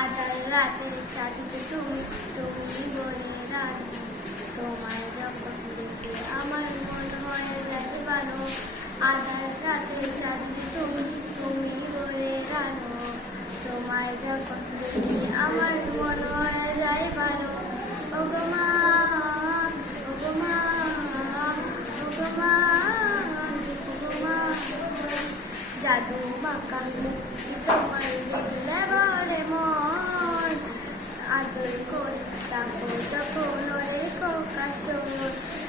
আধার রাতের চাঁদকে তুমি তুমি বলে রাখো, তোমায় যখন দেখে আমার মন হয়ে যায় ভালো। আধার রাতের চাঁদকে তুমি তুমি বলে রাখো, তোমায় যখন দেখে আমার মন হয়ে যায় ভালো। ওগো মা, ওগো মা, ওগো মা, ওগো মা, জাদু মাখা মুক্তি তোমায় দেখলে বলে মন, আদর করে ডাকো যখন ওরে প্রকাশন।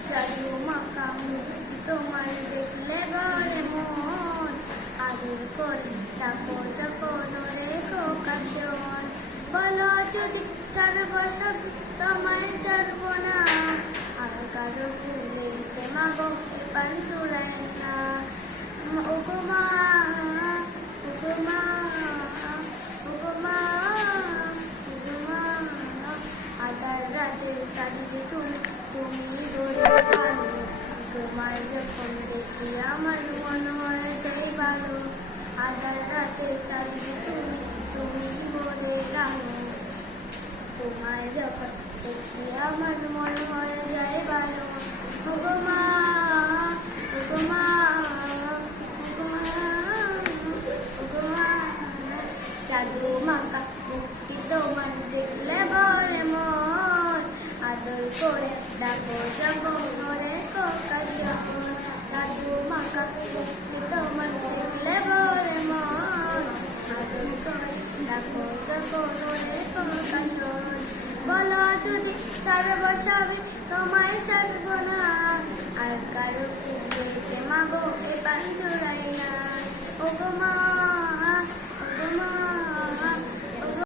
জাদু মাখা মুক্তি তোমায় দেখলে বলে মন, আদর করে ডাকো যখন ওরে প্রকাশন। বলো যদি ছাড়ব সব তোমায় ছাড়ব না, আর কারো ভুলেতে মাগো পান চুড়াই না। ওগো মা, ওগো মা, ওগো মা, ওগো মা, আধার রাতে চাঁদ যে তুমি তুমি বলে ভালো, তোমায় যখন দেখি আমার মন হয়ে যায় ভালো। আধার রাতে চাঁদ যে তুমি তুমি বলে ভালো, তোমায় যখন দেখি আমার মন হয়ে যায় ভালো। ওগো মা, ওগো মা, ওগো মা, ওগো মা, জাদু মাখা মুক্তি তোমার দেখলে বলে মন, আদর করে ডাকো যখন ওরে প্রকাশন। জাদু মাখা মুক্তি তোমার দেখলে বলে মন, আদর করে ডাকো যখন ওরে প্রকাশন। বলো যদি ছাড়ব সবই তোমায় ছাড়ব না, আর কারো মাগো এ পান চুড়াই না। ওগো মা,